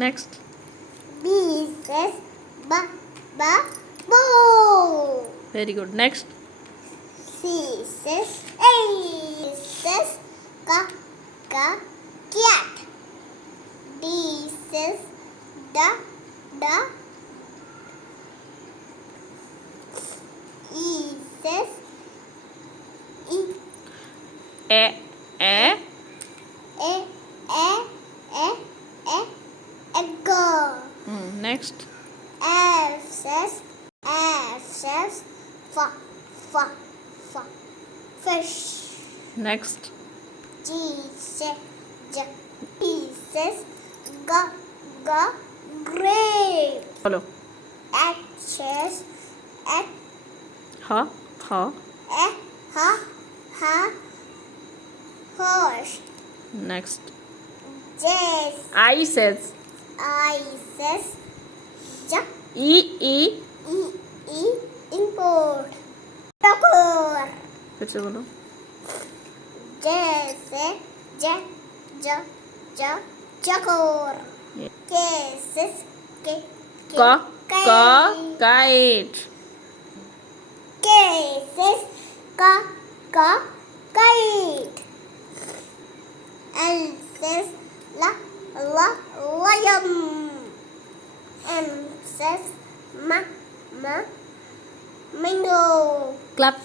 Next. B says boo. Very good. Next. C says A. Says cat. D says da. E says e. A. Go. Next. F says fish. Next. G says grape. Follow. H says Ha. horse. Next. J I says. E. import. Doctor. फिर से बोलो. J से jacor. K says Kite. K says kite. L says lion. M says mango. Clap.